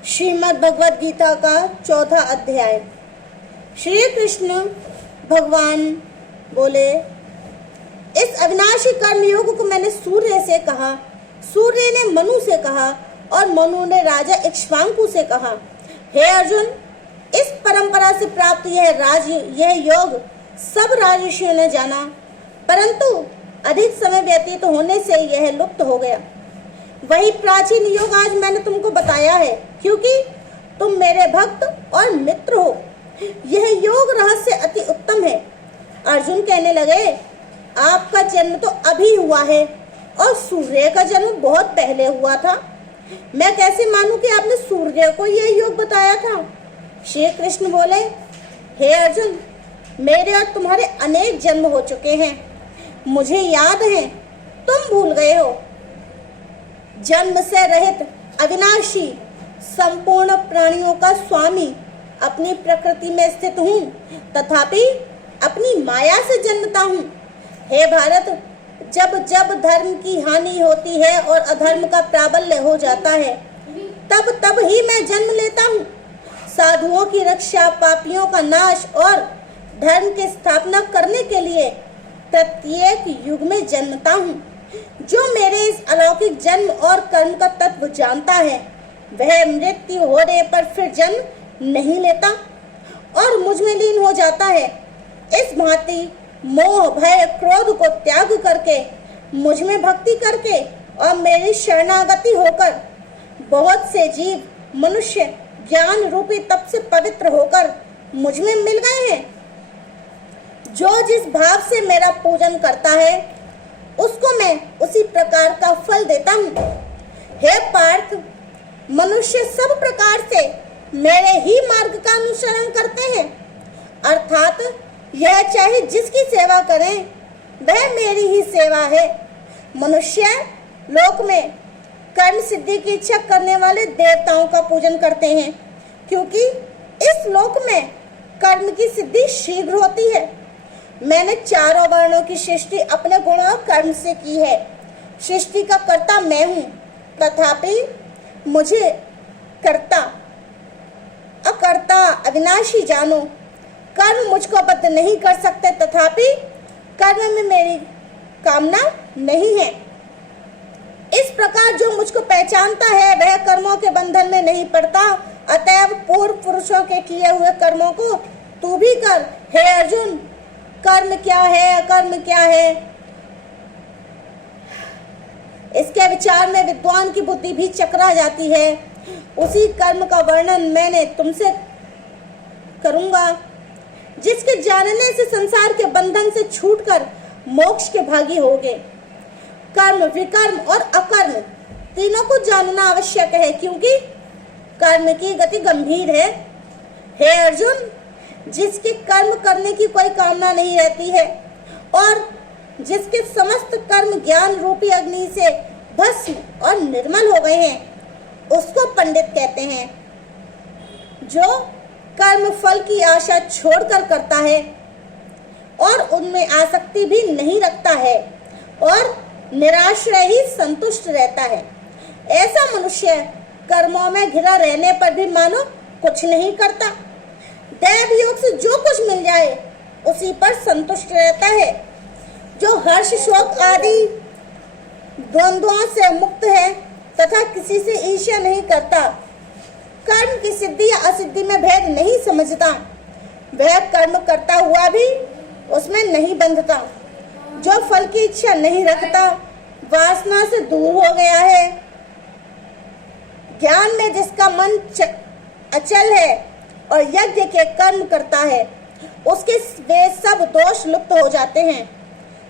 श्रीमद् भगवद गीता का 4था अध्याय। श्री कृष्ण भगवान बोले, इस अविनाशी कर्मयोग को मैंने सूर्य से कहा, सूर्य ने मनु से कहा और मनु ने राजा इक्ष्वाकु से कहा। हे अर्जुन, इस परंपरा से प्राप्त यह योग सब राजर्षियों ने जाना, परंतु अधिक समय व्यतीत होने से यह लुप्त हो गया। वही प्राचीन योग आज मैंने तुमको बताया है, क्योंकि तुम मेरे भक्त और मित्र हो। यह योग रहस्य अति उत्तम है। अर्जुन कहने लगे, आपका जन्म तो अभी हुआ है और सूर्य का जन्म बहुत पहले हुआ था। मैं कैसे मानूं कि आपने सूर्य को यह योग बताया था? श्री कृष्ण बोले, हे अर्जुन, मेरे और तुम्हारे अनेक जन्म हो चुके हैं, मुझे याद है, तुम भूल गए हो। जन्म से रहित अविनाशी संपूर्ण प्राणियों का स्वामी अपनी प्रकृति में स्थित हूँ, तथापि अपनी माया से जन्मता हूँ। हे भारत, जब जब धर्म की हानि होती है और अधर्म का प्राबल्य हो जाता है, तब तब ही मैं जन्म लेता हूँ। साधुओं की रक्षा, पापियों का नाश और धर्म की स्थापना करने के लिए प्रत्येक युग में जन्मता हूँ। जो मेरे इस अलौकिक जन्म और कर्म का तत्व जानता है, वह मृत्यु होने पर फिर जन्म नहीं लेता और मुझ में लीन हो जाता है। इस भांति मोह, भय, क्रोध को त्याग करके, मुझ में भक्ति करके और मेरी शरणागति होकर बहुत से जीव मनुष्य ज्ञान रूपी तप से पवित्र होकर मुझ में मिल गए हैं। जो जिस भाव से मेरा पूजन करता है, उसको मैं उसी प्रकार का फल देता हूँ। हे पार्थ, मनुष्य सब प्रकार से मेरे ही मार्ग का अनुसरण करते हैं, अर्थात यह चाहे जिसकी सेवा करें, वह मेरी ही सेवा है। मनुष्य लोक में कर्म सिद्धि की इच्छा करने वाले देवताओं का पूजन करते हैं, क्योंकि इस लोक में कर्म की सिद्धि शीघ्र होती है। मैंने चारों वर्णों की सृष्टि अपने गुण और कर्म से की है। सृष्टि का कर्ता मैं हूँ, तथापि मुझे कर्ता अकर्ता अविनाशी जानो। कर्म मुझको बद्ध नहीं कर सकते, तथापि कर्म में मेरी कामना नहीं है। इस प्रकार जो मुझको पहचानता है, वह कर्मों के बंधन में नहीं पड़ता। अतएव पूर्व पुरुषों के किए हुए कर्मों को तू भी कर। हे अर्जुन, कर्म क्या है, अकर्म क्या है, इसके विचार में विद्वान की बुद्धि भी चकरा जाती है। उसी कर्म का वर्णन मैंने तुमसे करूंगा, जिसके जानने से संसार के बंधन से छूटकर मोक्ष के भागी होगे। कर्म, विकर्म और अकर्म तीनों को जानना आवश्यक है, क्योंकि कर्म की गति गंभीर है। हे अर्जुन, जिसके कर्म करने की कोई कामना नहीं रहती है और जिसके समस्त कर्म ज्ञान रूपी अग्नि से भस्म और निर्मल हो गए हैं, उसको पंडित कहते हैं। जो कर्म फल की आशा छोड़कर करता है और उनमें आसक्ति भी नहीं रखता है और निराश्रय ही संतुष्ट रहता है, ऐसा मनुष्य कर्मों में घिरा रहने पर भी मानो कुछ नहीं करता। दैव योग से जो कुछ मिल जाए उसी पर संतुष्ट रहता है। जो हर्ष, शोक आदि द्वंद्वों से मुक्त है तथा किसी से ईर्ष्या नहीं करता, कर्म की सिद्धि या असिद्धि में भेद नहीं समझता, वह कर्म करता हुआ भी उसमें नहीं बंधता। जो फल की इच्छा नहीं रखता, वासना से दूर हो गया है, ज्ञान में जिसका मन अचल है और यज्ञ के कर्म करता है, उसके वे सब दोष लुप्त हो जाते हैं।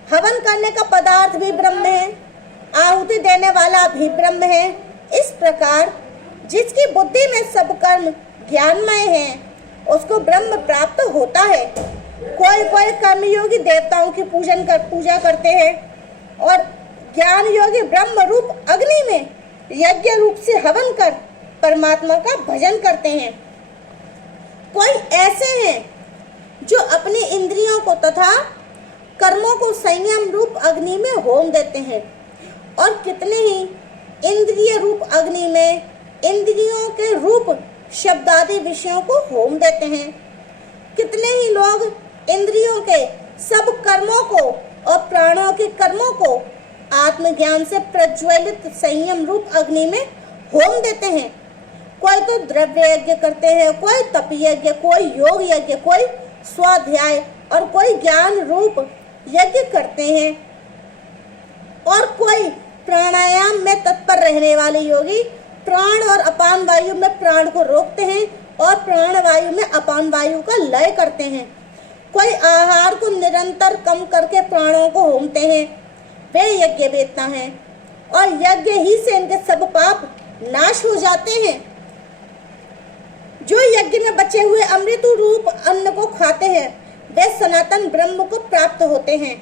हवन करने का पदार्थ भी ब्रह्म है, आहुति देने वाला भी ब्रह्म है। इस प्रकार जिसकी बुद्धि में सब कर्म ज्ञानमय हैं, उसको ब्रह्म प्राप्त होता है। कोई कोई कर्मयोगी देवताओं की पूजा करते हैं और ज्ञान योगी ब्रह्म रूप अग्नि में यज्ञ रूप से हवन कर परमात्मा का भजन करते हैं। कोई ऐसे हैं जो अपनी इंद्रियों को तथा कर्मों को संयम रूप अग्नि में होम देते हैं, और कितने ही इंद्रिय रूप अग्नि में इंद्रियों के रूप शब्द आदि विषयों को होम देते हैं। कितने ही लोग इंद्रियों के सब कर्मों को और प्राणों के कर्मों को आत्मज्ञान से प्रज्वलित संयम रूप अग्नि में होम देते हैं। कोई तो द्रव्य यज्ञ करते हैं, कोई तप यज्ञ, कोई योग यज्ञ, कोई स्वाध्याय और कोई ज्ञान रूप यज्ञ करते हैं, और कोई प्राणायाम में तत्पर रहने वाले योगी प्राण और अपान वायु में प्राण को रोकते हैं और प्राण वायु में अपान वायु का लय करते हैं। कोई आहार को निरंतर कम करके प्राणों को होमते हैं, वे यज्ञ वेदता हैं और यज्ञ ही से इनके सब पाप नाश हो जाते हैं। जो यज्ञ में बचे हुए अमृत रूप अन्न को खाते हैं वे सनातन ब्रह्म को प्राप्त होते हैं।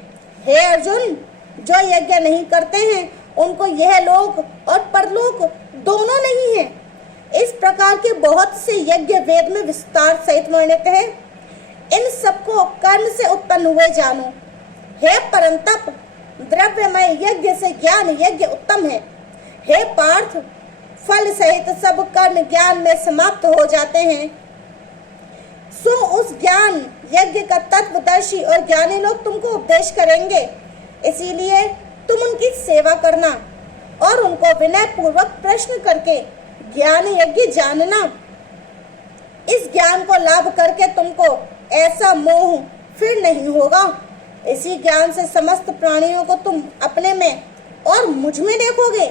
हे अर्जुन, जो यज्ञ नहीं करते हैं उनको यह लोक और परलोक दोनों नहीं है। इस प्रकार के बहुत से यज्ञ वेद में विस्तार सहित वर्णित है। इन सबको कर्म से उत्पन्न हुए जानो। हे परंतप, द्रव्यमय यज्ञ से ज्ञान यज्ञ उत्तम है। हे पार्थ, फल सहित सब कर्म ज्ञान में समाप्त हो जाते हैं। सो उस ज्ञान यज्ञ का तत्वदर्शी और ज्ञानी लोग तुमको उपदेश करेंगे। इसीलिए तुम उनकी सेवा करना और उनको विनय पूर्वक प्रश्न करके ज्ञान यज्ञ जानना। इस ज्ञान को लाभ करके तुमको ऐसा मोह फिर नहीं होगा। इसी ज्ञान से समस्त प्राणियों को तुम अपने में और मुझ में देखोगे।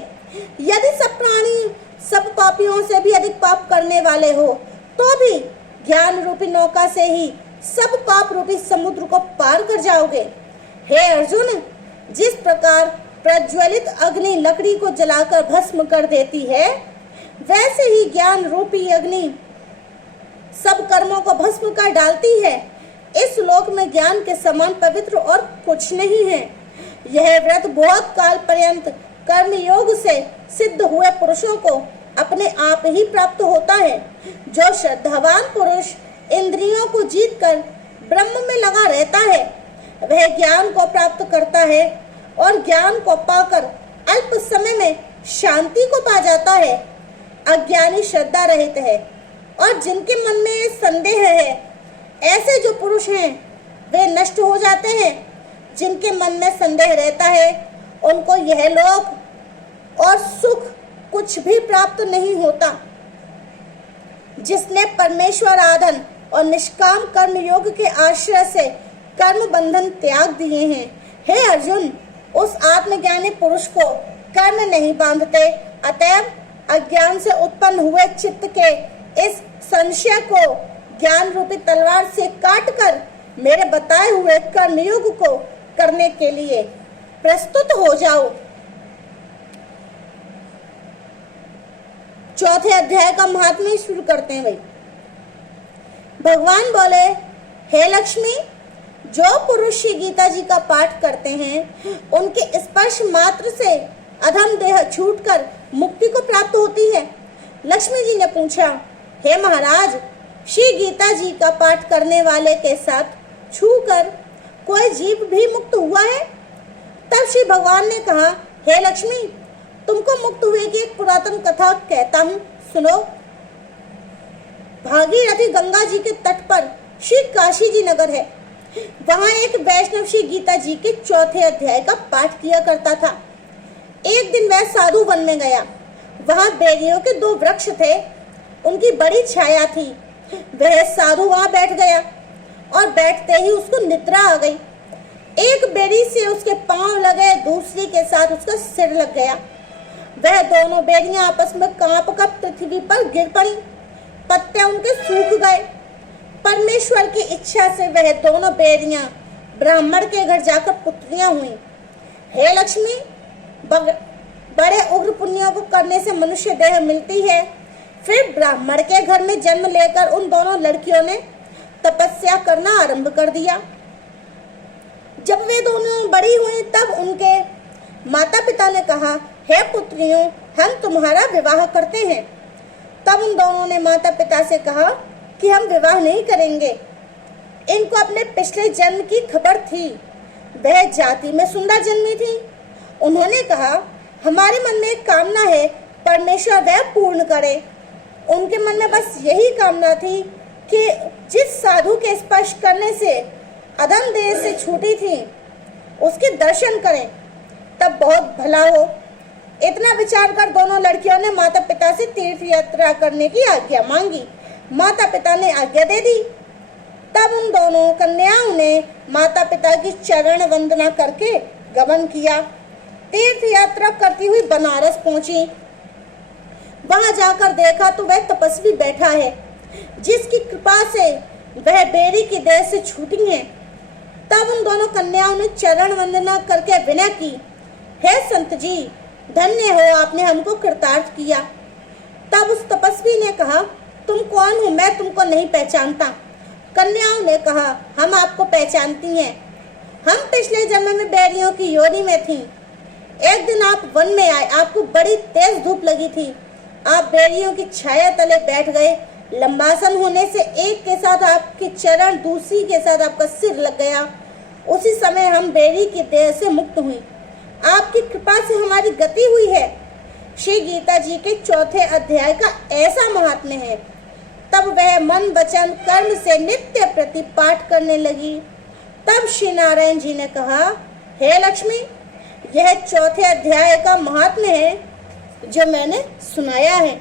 यदि सब प्राणी सब पापियों से भी अधिक पाप करने वाले हो तो भी ज्ञान रूपी नौका से ही सब पाप रूपी समुद्र को पार कर जाओगे। हे अर्जुन, जिस प्रकार प्रज्वलित अग्नि लकड़ी को जलाकर भस्म कर देती है, वैसे ही ज्ञान रूपी अग्नि सब कर्मों को भस्म कर डालती है। इस लोक में ज्ञान के समान पवित्र और कुछ नहीं है। यह व्रत बहुत काल पर्यंत कर्म योग से सिद्ध हुए पुरुषों को अपने आप ही प्राप्त होता है। जो श्रद्धावान पुरुष इंद्रियों को जीतकर ब्रह्म में लगा रहता है, वह ज्ञान को प्राप्त करता है और ज्ञान को पाकर अल्प समय में शांति को पा जाता है। अज्ञानी श्रद्धा रहित है और जिनके मन में संदेह है, ऐसे जो पुरुष हैं वे नष्ट हो जाते हैं। जिनके मन में संदेह रहता है उनको यह लोक और सुख कुछ भी प्राप्त नहीं होता। जिसने परमेश्वर आराधन और निष्काम कर्म योग के आश्रय से कर्म बंधन त्याग दिए हैं, हे अर्जुन, उस आत्मज्ञानी पुरुष को कर्म नहीं बांधते। अतएव अज्ञान से उत्पन्न हुए चित्त के इस संशय को ज्ञान रूपी तलवार से काटकर मेरे बताए हुए कर्मयोग को करने के लिए प्रस्तुत हो जाओ। चौथे अध्याय का महात्म्य शुरू करते हैं भाई। भगवान बोले, हे लक्ष्मी, जो पुरुष श्री गीता जी का पाठ करते हैं उनके स्पर्श मात्र से अधम देह छूटकर मुक्ति को प्राप्त होती है। लक्ष्मी जी ने पूछा, हे महाराज, श्री गीता जी का पाठ करने वाले के साथ छूकर कोई जीव भी मुक्त हुआ है? तब श्री भगवान ने कहा, हे लक्ष्मी, तुमको मुक्त हुए की एक पुरातन कथा कहता हूँ, सुनो। भागीरथी गंगा जी के तट पर श्री काशी जी नगर है। वहाँ एक वैष्णव श्री गीता जी के चौथे अध्याय का पाठ किया करता था। एक दिन वह साधु वन में गया। वहाँ बेरियों के 2 वृक्ष थे, उनकी बड़ी छाया थी। वह साधु वहाँ बैठ गया और बैठते ही उसको निद्रा आ गई। एक बेरी से उसके पांव लगे, दूसरी के साथ उसका सिर लग गया। वह दोनों बेरियां आपस में कांप कर पृथ्वी पर गिर पड़ी। पत्ते उनके सूख गए। परमेश्वर की इच्छा से वह दोनों बेरियां ब्राह्मण के घर जाकर पुत्रियां हुई। हे लक्ष्मी, बड़े उग्र पुण्यों को करने से मनुष्य देह मिलती है। फिर ब्राह्मण के घर में जन्म लेकर उन दोनों लड़कियों ने तपस्या करना आरंभ कर दिया। जब वे दोनों बड़ी हुई तब उनके माता पिता ने कहा, हे पुत्रियों, हम तुम्हारा विवाह करते हैं। तब उन दोनों ने माता पिता से कहा कि हम विवाह नहीं करेंगे। इनको अपने पिछले जन्म की खबर थी। वह जाति में सुंदर जन्मी थी। उन्होंने कहा, हमारे मन में एक कामना है परमेश्वर वह पूर्ण करे। उनके मन में बस यही कामना थी कि जिस साधु के स्पर्श करने से अधम देह से छूटी थी उसके दर्शन करें, तब बहुत भला हो। इतना विचार कर दोनों लड़कियों ने माता पिता से तीर्थ यात्रा करने की आज्ञा मांगी। माता पिता ने आज्ञा दे दी। तब उन दोनों कन्याओं ने माता पिता की चरण वंदना करके गमन किया। तीर्थ यात्रा करती हुई बनारस पहुंची। वहां जाकर देखा तो वह तपस्वी बैठा है जिसकी कृपा से वह बेरी की देह से छूटी है। तब उन दोनों कन्याओं ने चरण वंदना करके विनय की, हे संत जी, धन्य हो, आपने हमको कृतार्थ किया। तब उस तपस्वी ने कहा, तुम कौन हो? मैं तुमको नहीं पहचानता। कन्याओं ने कहा, हम आपको पहचानती हैं। हम पिछले जन्म में बैरियों की योनि में थीं। एक दिन आप वन में आए, आपको बड़ी तेज धूप लगी थी। आप बैरियों की छाया तले बैठ गए। लंबासन होने से एक के साथ आपके चरण, दूसरी के साथ आपका सिर लग गया। उसी समय हम बैरी की देह से मुक्त हुई। आपकी कृपा से हमारी गति हुई है। श्री गीता जी के 4थे अध्याय का ऐसा महात्म्य है। तब वह मन वचन कर्म से नित्य प्रति पाठ करने लगी। तब श्री नारायण जी ने कहा, हे लक्ष्मी, यह 4थे अध्याय का महात्म्य है जो मैंने सुनाया है।